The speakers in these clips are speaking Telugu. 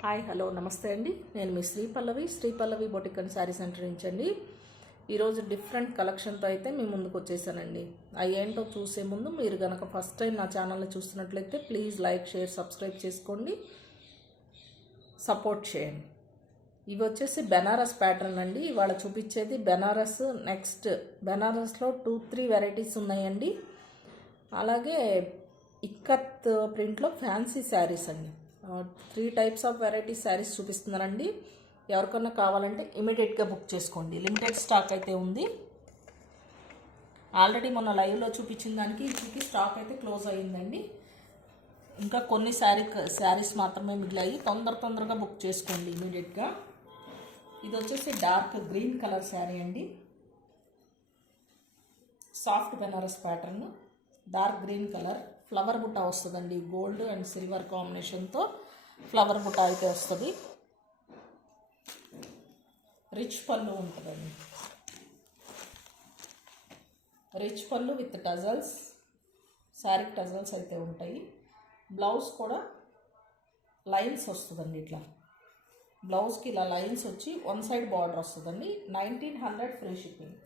హాయ్ హలో నమస్తే అండి. నేను మీ శ్రీ పల్లవి బొటిక్ అండ్ శారీ సెంటర్ నుంచి అండి. ఈరోజు డిఫరెంట్ కలెక్షన్తో అయితే మీ ముందుకు వచ్చేసానండి. అవి ఏంటో చూసే ముందు మీరు కనుక ఫస్ట్ టైం నా ఛానల్ని చూస్తున్నట్లయితే ప్లీజ్ లైక్ షేర్ సబ్స్క్రైబ్ చేసుకోండి, సపోర్ట్ చేయండి. ఇవి వచ్చేసి బెనారస్ ప్యాటర్న్ అండి. ఇవాళ చూపించేది బెనారస్. నెక్స్ట్ బెనారస్లో 2-3 వెరైటీస్ ఉన్నాయండి. అలాగే ఇక్కత్ ప్రింట్లో ఫ్యాన్సీ శారీస్ అండి. 3 టైప్స్ ఆఫ్ వెరైటీస్ శారీస్ చూపిస్తున్నానండి. ఎవరికన్నా కావాలంటే ఇమీడియట్గా బుక్ చేసుకోండి. లిమిటెడ్ స్టాక్ అయితే ఉంది. ఆల్రెడీ మొన్న లైవ్లో చూపించిన దానికి ఇప్పటికి స్టాక్ అయితే క్లోజ్ అయ్యిందండి. ఇంకా కొన్ని శారీస్ మాత్రమే మిగిలాయి. తొందరగా బుక్ చేసుకోండి ఇమీడియట్గా. ఇది వచ్చేసి డార్క్ గ్రీన్ కలర్ శారీ అండి. Soft Benares pattern, dark green colour, flower బుట్ట వస్తుందండి. గోల్డ్ అండ్ సిల్వర్ కాంబినేషన్తో ఫ్లవర్ బుట్ట అయితే వస్తుంది. రిచ్ పళ్ళు ఉంటుందండి. రిచ్ పళ్ళు విత్ టజల్స్, శారీ టజల్స్ అయితే ఉంటాయి. బ్లౌజ్ కూడా లైన్స్ వస్తుందండి. ఇట్లా బ్లౌజ్కి ఇలా లైన్స్ వచ్చి వన్ సైడ్ బార్డర్ వస్తుందండి. 1900 ఫ్రీ షిప్పింగ్.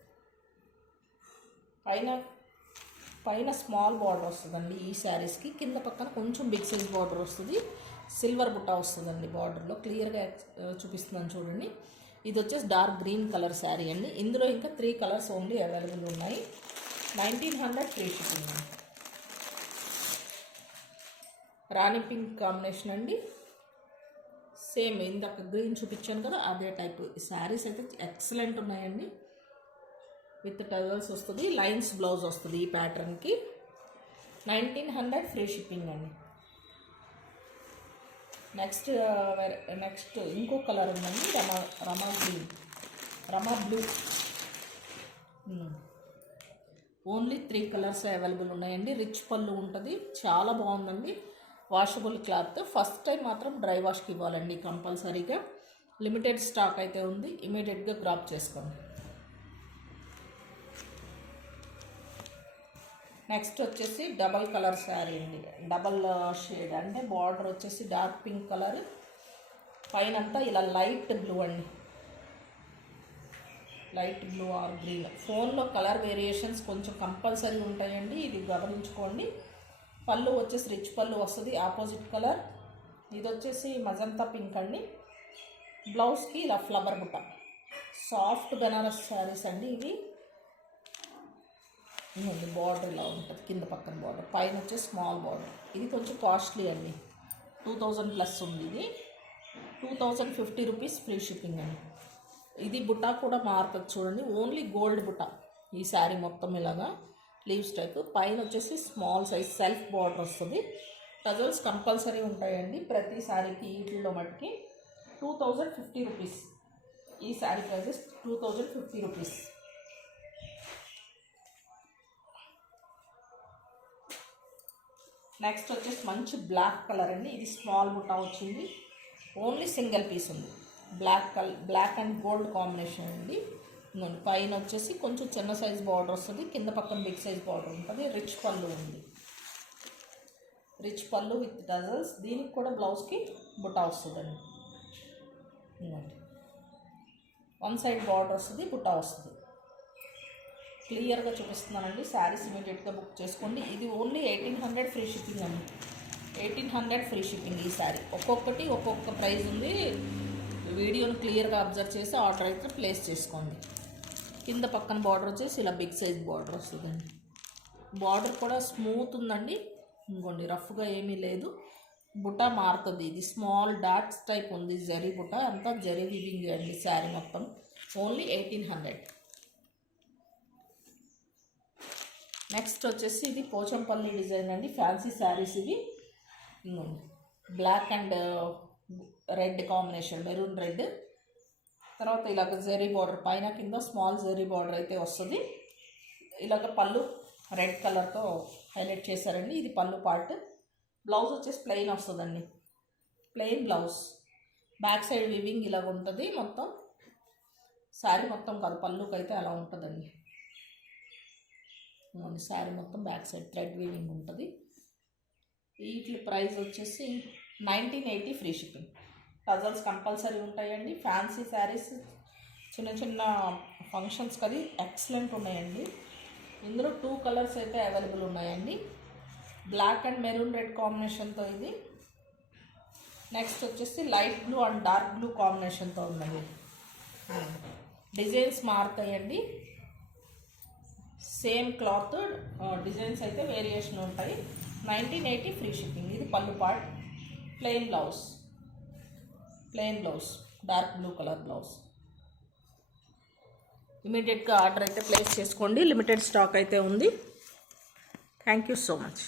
పైన స్మాల్ బార్డర్ వస్తుందండి ఈ శారీస్కి. కింద పక్కన కొంచెం బిగ్ సైజ్ బార్డర్ వస్తుంది. సిల్వర్ బుట్ట వస్తుందండి బార్డర్లో. క్లియర్గా చూపిస్తున్నాను చూడండి. ఇది వచ్చేసి డార్క్ గ్రీన్ కలర్ శారీ అండి. ఇందులో ఇంకా 3 కలర్స్ ఓన్లీ అవైలబుల్ ఉన్నాయి. 1900 ఫ్రీ షిప్పింగ్. రాణి పింక్ కాంబినేషన్ అండి. సేమ్ ఇందాక గ్రీన్ చూపించాను కదా, అదే టైప్ శారీస్ అయితే ఎక్సలెంట్ ఉన్నాయండి. విత్ టజల్స్ వస్తుంది, లైన్స్ బ్లౌజ్ వస్తుంది ఈ ప్యాటర్న్కి. 1900 ఫ్రీ షిప్పింగ్ అండి. నెక్స్ట్ ఇంకో కలర్ ఉందండి, రమా బ్లూ. ఓన్లీ 3 కలర్స్ అవైలబుల్ ఉన్నాయండి. రిచ్ పళ్ళు ఉంటుంది, చాలా బాగుందండి. Washable cloth. ఫస్ట్ టైం మాత్రం డ్రై వాష్కి ఇవ్వాలండి కంపల్సరీగా. లిమిటెడ్ స్టాక్ అయితే ఉంది, ఇమీడియట్గా గ్రాప్ చేసుకోండి. నెక్స్ట్ వచ్చేసి డబల్ కలర్ శారీ అండి. డబల్ షేడ్ అంటే బార్డర్ వచ్చేసి డార్క్ పింక్ కలర్, పైనంతా ఇలా లైట్ బ్లూ అండి. Light blue or green. ఫోన్లో కలర్ వేరియేషన్స్ కొంచెం కంపల్సరీ ఉంటాయండి, ఇది గమనించుకోండి. పళ్ళు వచ్చేసి రిచ్ పళ్ళు వస్తుంది, ఆపోజిట్ కలర్. ఇది వచ్చేసి మజంతా పింక్ అండి. బ్లౌజ్కి ఇలా ఫ్లవర్ బుట్ట. సాఫ్ట్ బెనారస్ శారీస్ అండి ఇవి. బార్డర్ ఇలా ఉంటుంది, కింద పక్కన బార్డర్, పైన వచ్చే స్మాల్ బార్డర్. ఇది కొంచెం కాస్ట్లీ అండి, 2000+ ఉంది. ఇది 2050 రూపీస్ ఫ్రీ షిప్పింగ్ అండి. ఇది బుట్ట కూడా మారుతుంది చూడండి. ఓన్లీ గోల్డ్ బుట్ట ఈ శారీ మొత్తం ఇలాగా లీవ్స్ టైప్. పైన వచ్చేసి స్మాల్ సైజ్ సెల్ఫ్ బార్డర్ వస్తుంది. టజల్స్ కంపల్సరీ ఉంటాయండి ప్రతి శారీకి. వీటిల్లో మట్టుకి 2050 రూపీస్. ఈ శారీ ప్రైజెస్ 2050 రూపీస్. నెక్స్ట్ వచ్చేసి మంచి బ్లాక్ కలర్ అండి. ఇది స్మాల్ బుట్ట వచ్చింది, ఓన్లీ సింగిల్ పీస్ ఉంది. బ్లాక్ అండ్ గోల్డ్ కాంబినేషన్ అండి. పైన వచ్చేసి కొంచెం చిన్న సైజ్ బార్డర్ వస్తుంది, కింద పక్కన బిగ్ సైజ్ బార్డర్ ఉంటుంది. రిచ్ పళ్ళు ఉంది, రిచ్ పళ్ళు విత్ డజల్స్. దీనికి కూడా బ్లౌజ్కి బుట్ట వస్తుందండి. వన్ సైడ్ బార్డర్ వస్తుంది, బుట్ట వస్తుంది. క్లియర్గా చూపిస్తున్నానండి. శారీస్ ఇమీడియట్గా బుక్ చేసుకోండి. ఇది ఓన్లీ 1800 ఫ్రీ షిప్పింగ్ అండి. 1800 ఫ్రీ షిప్పింగ్ ఈ శారీ. ఒక్కొక్కటి ఒక్కొక్క ప్రైస్ ఉంది. వీడియోని క్లియర్గా అబ్జర్వ్ చేసి ఆర్డర్ అయితే ప్లేస్ చేసుకోండి. కింద పక్కన బార్డర్ వచ్చేసి ఇలా బిగ్ సైజ్ బార్డర్ వస్తుందండి. బార్డర్ కూడా స్మూత్ ఉందండి. ఇంకోండి రఫ్గా ఏమీ లేదు. బుట్ట మారుతుంది. ఇది స్మాల్ డాట్స్ టైప్ ఉంది, జరీ బుట్ట. అంతా జరీ వీవింగ్ అండి శారీ మొత్తం. ఓన్లీ 1800. నెక్స్ట్ వచ్చేసి ఇది పోచంపల్లి డిజైన్ అండి. ఫ్యాన్సీ శారీస్ ఇవి. Black and red combination, maroon red. తర్వాత ఇలాగ జరీ బార్డర్, పైన కింద స్మాల్ జరీ బార్డర్ అయితే వస్తుంది. ఇలాగ పళ్ళు రెడ్ కలర్తో హైలైట్ చేశారండి. ఇది పళ్ళు పార్ట్. బ్లౌజ్ వచ్చేసి ప్లెయిన్ వస్తుందండి, plain blouse. Back side weaving ఇలాగ ఉంటుంది మొత్తం. శారీ మొత్తం కాదు, పళ్ళుకి అయితే అలా ఉంటుందండి. శారీ మొత్తం బ్యాక్ సైడ్ థ్రెడ్ వీవింగ్ ఉంటుంది. వీటి ప్రైస్ వచ్చేసి 1980 ఫ్రీ షిప్పింగ్. టజల్స్ కంపల్సరీ ఉంటాయండి. ఫ్యాన్సీ శారీస్ చిన్న చిన్న ఫంక్షన్స్కి అది ఎక్సలెంట్ ఉన్నాయండి. ఇందులో 2 కలర్స్ అయితే అవైలబుల్ ఉన్నాయండి. బ్లాక్ అండ్ మెరూన్ రెడ్ కాంబినేషన్తో ఇది. నెక్స్ట్ వచ్చేసి light blue and dark blue కాంబినేషన్తో ఉన్నది. డిజైన్స్ మారుతాయండి. సేమ్ క్లాత్ డిజైన్స్ అయితే వేరియేషన్ ఉంటాయి. 1980 ఫ్రీ షిప్పింగ్. ఇది పళ్ళు part. Plain blouse dark blue colour blouse. ఇమీడియట్గా ఆర్డర్ అయితే ప్లేస్ చేసుకోండి. లిమిటెడ్ స్టాక్ అయితే ఉంది. Thank you so much.